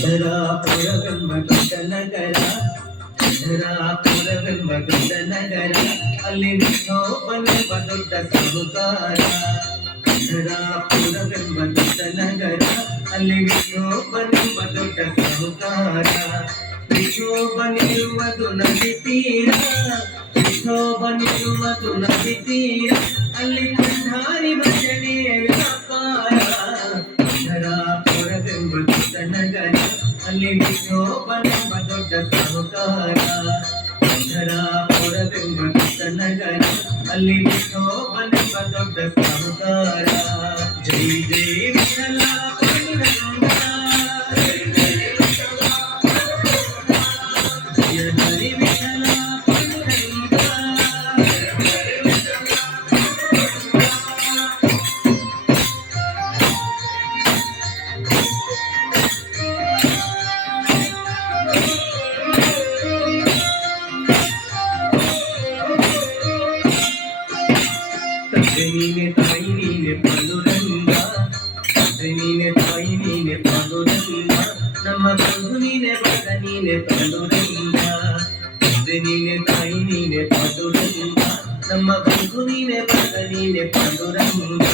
ಪಂಢರಾಪುರವೆಂಬ ದೊಡ್ಡ ನಗರ, ಪಂಢರಾಪುರವೆಂಬ ದೊಡ್ಡ ನಗರ, ಅಲ್ಲಿ ವಿಠೋಬನೆಂಬ ದೊಡ್ಡ ಸಾಹುಕಾರ. ಪಂಢರಾಪುರವೆಂಬ ದೊಡ್ಡ ನಗರ, ಅಲ್ಲಿ ವಿಠೋಬನೆಂಬ ದೊಡ್ಡ ಸಾಹುಕಾರ. ವಿಠೋಬನಿರುವುದು ನದಿ ತೀರ, ವಿಠೋಬನಿರುವುದು ನದಿ ತೀರ, ಅಲ್ಲಿ ಭಂಡಾರಿ ಭಜನೆಯ ವ್ಯಾಪಾರ. ಪಂಢರಾಪುರವೆಂಬ ದೊಡ್ಡ ನಗರ, ಅಲ್ಲಿ ವಿಠೋಬನೆಂಬ ದೊಡ್ಡ ಸಾಹುಕಾರ. ಪಂಢರಾಪುರವೆಂಬ ದೊಡ್ಡ ನಗರ, ಅಲ್ಲಿ ವಿಠೋಬನೆಂಬ ದೊಡ್ಡ ಸಾಹುಕಾರ. ಜೈ ಜೈ ವಿಠಲ ಪಾಂಡುರಂಗ, ಜಯ ಹರಿ ವಿಠಲ ಪಾಂಡುರಂಗ. ತಂದೆ ನೀನೆ ತಾಯಿ ನೀನೆ ಪಾಂಡುರಂಗ, ತಂದೆ ನೀನೆ ತಾಯಿ ನೀನೆ ಪಾಂಡುರಂಗ, ನಮ್ಮ ಬಂಧು ನೀನೆ ಬಗ ನೀನೆ ಪಾಂಡುರಂಗ. ತಂದೆ ನೀನೆ ತಾಯಿ ನೀನೆ ಪಾಂಡುರಂಗ, ನಮ್ಮ ಬಂಧು ನೀನೆ ಬಗ ನೀನೆ ಪಾಂಡುರಂಗ.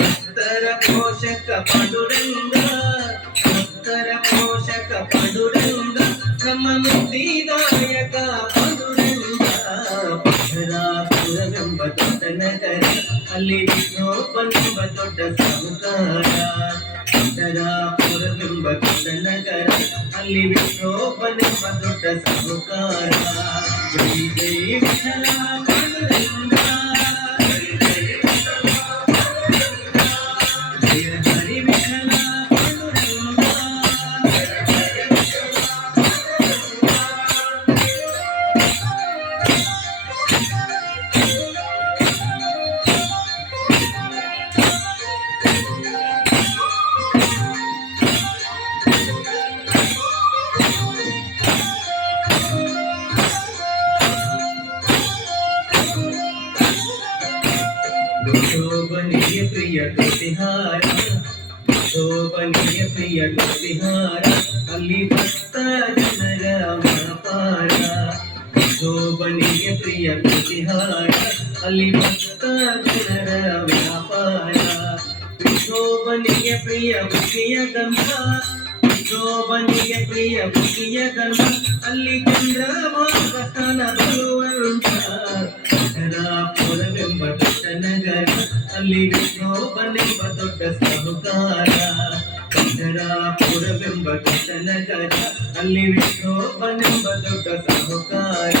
ಭಕ್ತರ ಪೋಷಕ ಪಾಂಡುರಂಗ, ಭಕ್ತರ ಪೋಷಕ ಪಾಂಡುರಂಗ, ನಮ್ಮ ಮುಕ್ತಿದಾಯಕ ಪಾಂಡುರಂಗ. ಪಂಢರಾಪುರವೆಂಬ ದೊಡ್ಡ ನಗರ, ಅಲ್ಲಿ ವಿಠೋಬನೆಂಬ ದೊಡ್ಡ ಸಾಹುಕಾರ. ಪಂಢರಾಪುರವೆಂಬ ದೊಡ್ಡ ನಗರ, ಅಲ್ಲಿ ವಿಠೋಬನೆಂಬ ದೊಡ್ಡ ಸಾಹುಕಾರ. ಜೈ ಜೈ ವಿಠಲ ಪಾಂಡುರಂಗ, ಜಯ ಹರಿ ವಿಠಲ ಪಾಂಡುರಂಗ. ಶೋಭನೀಯ ಪ್ರಿಯ ತುತಿಹಾರ, ಶೋಭನೀಯ ಪ್ರಿಯ ತುತಿಹಾರ, ಅಲ್ಲಿ ಭಕ್ತ ಜನರ ವ್ಯಾಪಾರ. ಶೋಭನೀಯ ಪ್ರಿಯ ತುತಿಹಾರ, ಅಲ್ಲಿ ಭಕ್ತ ಜನರ ವ್ಯಾಪಾರ. ಶೋಭನೀಯ ಪ್ರಿಯ ಬುಕಿಯ ಗಂಧ, ಶೋಭನೀಯ ಪ್ರಿಯ ಬುಕಿಯ ಗಂಧ, ಅಲ್ಲಿ ಚಂದ್ರಭಾಗ ಸ್ಥಾನ ಬರುವಂತ. ಪಂಢರಾಪುರವೆಂಬ ದೊಡ್ಡ ನಗರ, ಅಲ್ಲಿ ವಿಠೋಬನೆಂಬ ದೊಡ್ಡ ಸಾಹುಕಾರ. ಪಂಢರಾಪುರವೆಂಬ ದೊಡ್ಡ ನಗರ, ಅಲ್ಲಿ ವಿಠೋಬನೆಂಬ ದೊಡ್ಡ ಸಾಹುಕಾರ.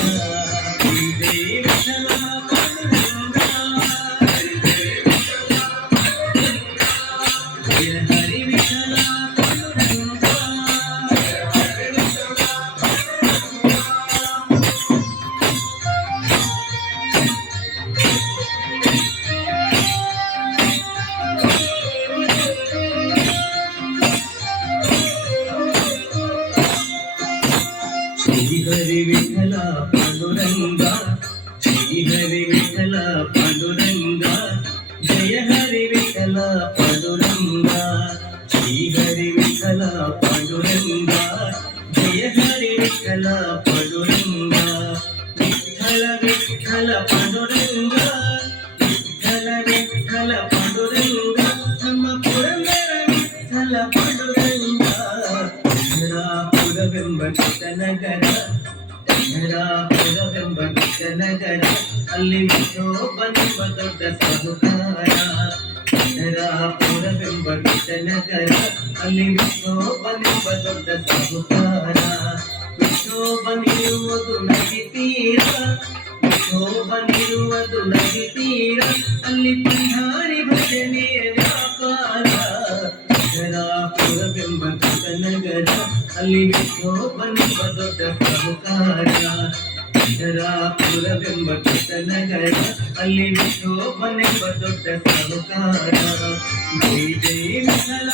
ಜೈ ಜೈ ವಿಠಲ ಪಾಂಡುರಂಗ, ಜಯ ಹರಿ ವಿಠಲ ಪಾಂಡುರಂಗ. ಶ್ರೀ ಹರಿ ವಿಠಲ ಪಾಂಡುರಂಗ, ಶ್ರೀ ಹರಿ ವಿಠಲ ಪಾಂಡುರಂಗ, ಜಯ ಹರಿ ವಿಠಲ ಪಾಂಡುರಂಗ. ಶ್ರೀ ಹರಿ ವಿಠಲ ಪಾಂಡುರಂಗ, ಜಯ ಹರಿ ವಿಠಲ ಪಾಂಡುರಂಗ. ವಿಠಲ ವಿಠಲ ಪಾಂಡುರಂಗ, ವಿಠಲ ವಿಠಲ ಪಾಂಡುರಂಗ, ನಮ್ಮ ಪುರಂದರ ವಿಠಲ ಪಾಂಡುರಂಗ. ಪಂಢರಾಪುರವೆಂಬ ದೊಡ್ಡ ನಗರ, ಪಂಢರಾಪುರವೆಂಬ ದೊಡ್ಡ ನಗರ, ಅಲ್ಲಿ ವಿಠೋಬನೆಂಬ ದೊಡ್ಡ ಸಾಹುಕಾರ. ಪಂಢರಾಪುರವೆಂಬ ದೊಡ್ಡ ನಗರ, ಅಲ್ಲಿ ವಿಠೋಬನೆಂಬ ದೊಡ್ಡ ಸಾಹುಕಾರ. ವಿಠೋಬನಿರುವುದು ನದಿ ತೀರ, ವಿಠೋಬನಿರುವುದು ನದಿ ತೀರ, ಅಲ್ಲಿ ಭಂಡಾರಿ ಭಜನೆಯ ವ್ಯಾಪಾರ. ಪಂಢರಾಪುರವೆಂಬ ದೊಡ್ಡ ನಗರ, ಅಲ್ಲಿ ವಿಠೋಬನೆಂಬ ದೊಡ್ಡ ಸಾಹುಕಾರ. ಪಂಢರಾಪುರವೆಂಬ ದೊಡ್ಡ ನಗರ, ಅಲ್ಲಿ ವಿಠೋಬನೆಂಬ ದೊಡ್ಡ ಸಾಹುಕಾರ. ಜೈ ಜೈ ವಿಠಲ.